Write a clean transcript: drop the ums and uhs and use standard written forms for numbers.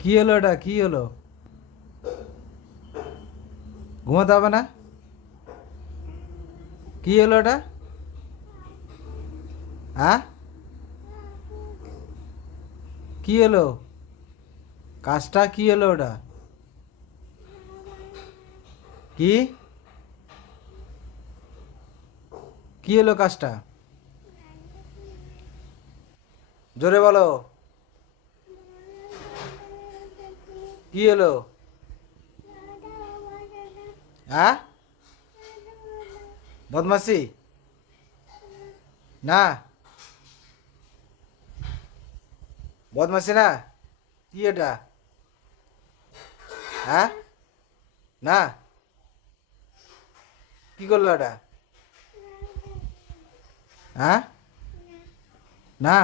কি হলো এটা? কি হলো? ঘুমাতে হবে না? কি হলো এটা? হ্যাঁ, কি হলো? কাজটা কি হলো ওটা? কি কি হলো কাজটা? জোরে বলো। কি হলো? হ্যাঁ, বদমাসি? না, বদমাসি না। কি এটা? হ্যাঁ, না, কি করলো এটা? হ্যাঁ, না।